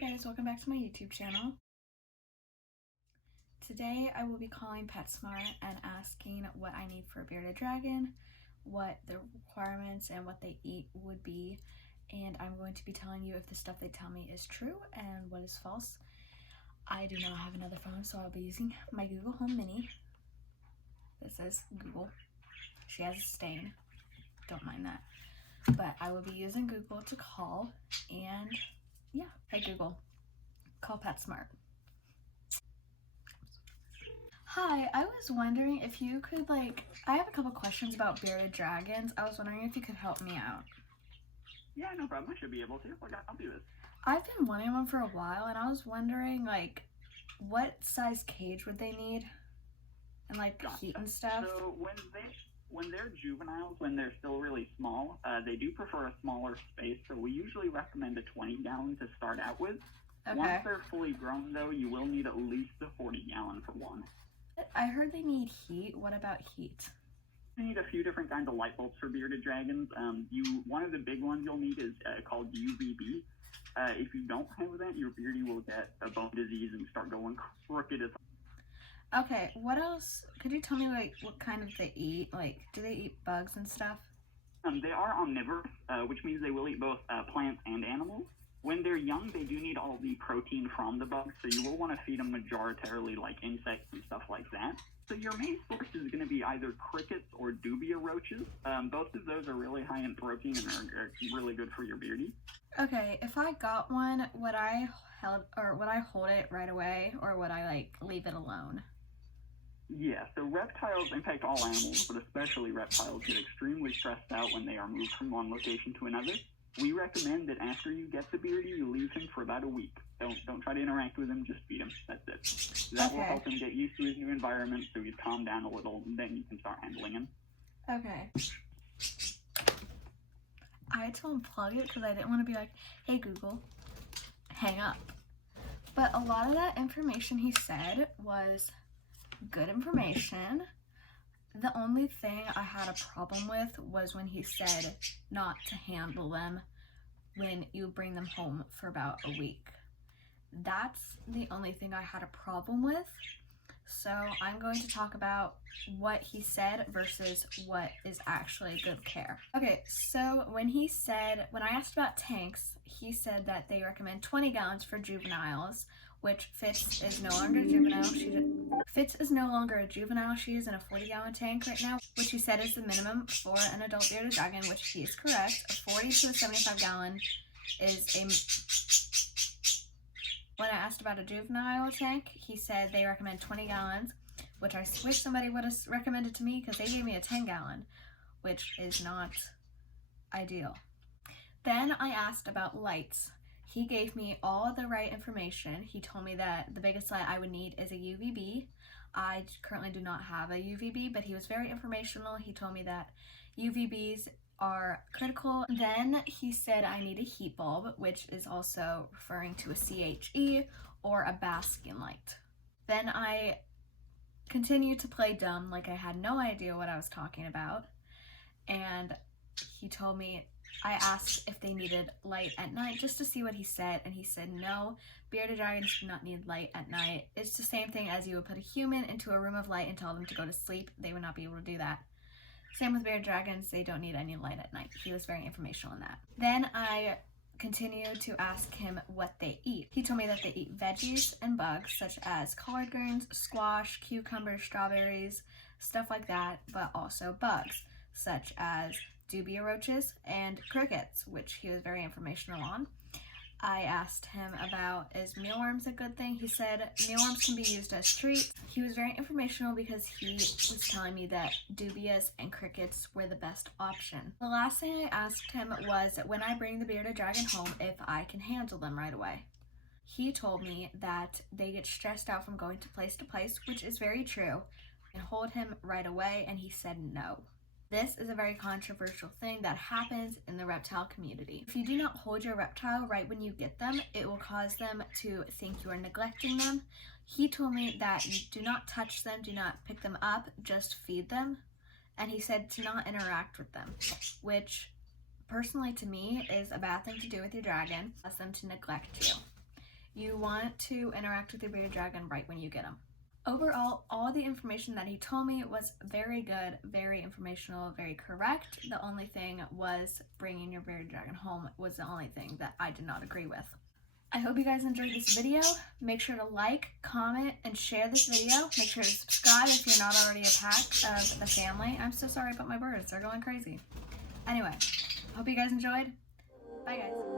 guys, welcome back to my YouTube channel. Today I will be calling Petsmart and asking what I need for a bearded dragon, what the requirements and what they eat would be, and I'm going to be telling you if the stuff they tell me is true and what is false. I do not have another phone, so I'll be using my Google Home Mini. This is Google. She has a stain, don't mind that. But I will be using Google to call, and yeah, hey Google, call Petsmart. Hi, I was wondering if you could, I have a couple questions about bearded dragons. I was wondering if you could help me out. Yeah, no problem. I should be able to. What can I help you with? I've been wanting one for a while, and I was wondering, what size cage would they need? And, Gotcha. heat and stuff? So when they're juveniles, when they're still really small, they do prefer a smaller space. So we usually recommend a 20-gallon to start out with. Okay. Once they're fully grown, though, you will need at least a 40-gallon for one. I heard they need heat. What about heat? You need a few different kinds of light bulbs for bearded dragons. One of the big ones you'll need is called UVB. If you don't have that, your beardy will get a bone disease and start going crooked as. Okay, what else? Could you tell me, what kind of they eat? Do they eat bugs and stuff? They are omnivorous, which means they will eat both plants and animals. When they're young, they do need all the protein from the bugs, so you will want to feed them majoritarily insects and stuff like that. So your main source is going to be either crickets or dubia roaches. Both of those are really high in protein and are really good for your beardy. Okay, if I got one, would I hold it right away, or would I leave it alone? Yeah, so reptiles, in fact all animals, but especially reptiles, get extremely stressed out when they are moved from one location to another. We recommend that after you get the beardy, you leave him for about a week. Don't try to interact with him, just feed him. That's it. That will help him get used to his new environment, so he's calmed down a little, and then you can start handling him. Okay. I had to unplug it because I didn't want to be like, hey Google, hang up. But a lot of that information he said was good information. The only thing I had a problem with was when he said not to handle them when you bring them home for about a week. That's the only thing I had a problem with. So I'm going to talk about what he said versus what is actually good care. Okay, so when I asked about tanks, he said that they recommend 20 gallons for juveniles, which Fitz is no longer a juvenile. Fitz is no longer a juvenile. She is in a 40-gallon tank right now, which he said is the minimum for an adult bearded dragon, which he is correct. A 40 to a 75-gallon is a... When I asked about a juvenile tank, he said they recommend 20 gallons, which I wish somebody would have recommended to me because they gave me a 10-gallon, which is not ideal. Then I asked about lights. He gave me all the right information. He told me that the biggest light I would need is a UVB. I currently do not have a UVB, but he was very informational. He told me that UVBs are critical. Then he said I need a heat bulb, which is also referring to a CHE or a basking light. Then I continued to play dumb, like I had no idea what I was talking about. And he told me, I asked if they needed light at night just to see what he said, and he said no, bearded dragons do not need light at night. It's the same thing as you would put a human into a room of light and tell them to go to sleep. They would not be able to do that. Same with bearded dragons, they don't need any light at night. He was very informational on that. Then I continued to ask him what they eat. He told me that they eat veggies and bugs, such as collard greens, squash, cucumbers, strawberries, stuff like that, but also bugs, such as dubia roaches and crickets, which he was very informational on. I asked him about, is mealworms a good thing? He said mealworms can be used as treats. He was very informational because he was telling me that dubias and crickets were the best option. The last thing I asked him was when I bring the bearded dragon home, if I can handle them right away. He told me that they get stressed out from going to place, which is very true, and hold him right away, and he said no. This is a very controversial thing that happens in the reptile community. If you do not hold your reptile right when you get them, it will cause them to think you are neglecting them. He told me that you do not touch them, do not pick them up, just feed them. And he said to not interact with them, which personally to me is a bad thing to do with your dragon, cause them to neglect you. You want to interact with your bearded dragon right when you get him. Overall, all the information that he told me was very good, very informational, very correct. The only thing was bringing your bearded dragon home was the only thing that I did not agree with. I hope you guys enjoyed this video. Make sure to like, comment, and share this video. Make sure to subscribe if you're not already a part of the family. I'm so sorry about my birds. They're going crazy. Anyway, hope you guys enjoyed. Bye, guys.